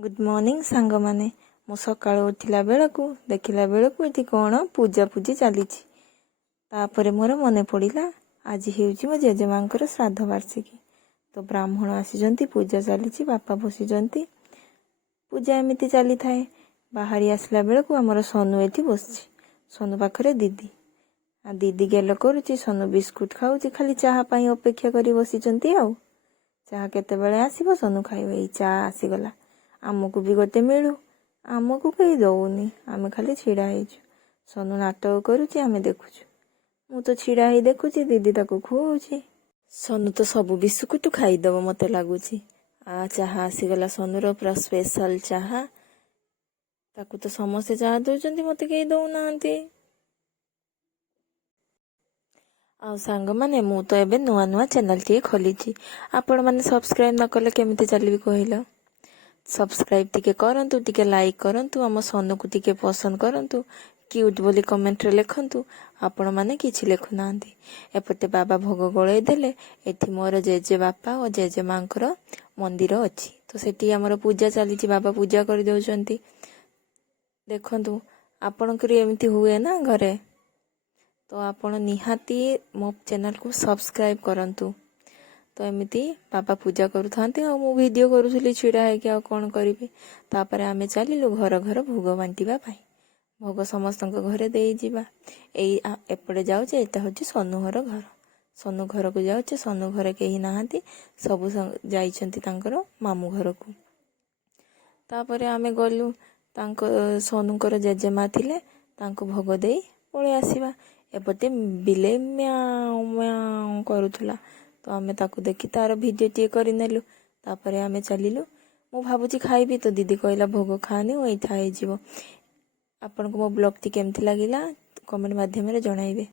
Good morning सांग माने मु सकाळ उठिला बेलकू देखिला बेलकू ये कौन पूजा पूजी चली मोर मन पड़ा आज हूँ मो जेजेमा श्राद्ध वार्षिकी तो ब्राह्मण आसी पूजा चली बापा बसी पूजा एमती चली थाए बाहरी आसला बेलू आमर सोनू ये बस सोनू पाखरे दीदी दीदी गेल करुच्ची सोनू बिस्कुट खाऊ खाली चाहा अपेक्षा कर बसी चाहा केते आसब सोनू खाइब ये चा आसीगला आमको भी गोटे मिलू आमको कहीं दौनी आम खाली छिड़ा सोनू नाटक करुच्ची आम देखुचु मु तो छिड़ा ही देखुची दीदी ताको खुआउची सोनू तो सब बिस्कुट खाईदब मत लगुच चाहा आसीगला सोनूर पूरा स्पेशल चाहा ताकू तो समस्ते चाहा दौरान मत कहीं दौना आ सांग माने मु तो एबे नुआ नुआ चैनल टी खोली आपण माने सब्सक्राइब न कले केमिति चलबी कहलो सब्सक्राइब टिके करंतु टिके लाइक करंतु आम सोनू को टिके पसंद करंतु क्यूट बोली कमेंट रे लिखंतु आपण माने किछि लिखु नांती एपटे बाबा भोग गळै देले एठी मोर जेजे बापा और जेजे मांकर मंदिर अछि तो सेठी हमर पूजा चली बाबा पूजा कर देउचंती देखंतु आपणकर एमिति हुए ना घरे तो आपण निहाती मो चैनल को सब्सक्राइब करंतु तो एमती बाबा पूजा करूथांती आ मु वीडियो करूथली छिड़ा है कि कौन करी तापर आमे चलिलु घर घर भोग बांटिबा पाई भोग समस्त घरे दे जीवा एपटे जाऊचे एटा होची सोनू घर घर सोनू घर को जाऊचे सोनू घर केही नाहांती सब जाइछंती तांकर मामू घर को तापर आमे गलु तांको सोनूकर जेजेमा थिले तांको भोग देई पळे आसीबा एपटे बिले म्याऊ म्याऊ करूथला तो आमे ताकू देखी तार वीडियो टी करनेलु तापर आमे चलिलु मु भाबुची खाइबी तो दीदी कहला भोग खानी वही था जीवो आपन को मो ब्लॉग टी केमथि लागिला कमेंट माध्यम रे जणाइबे।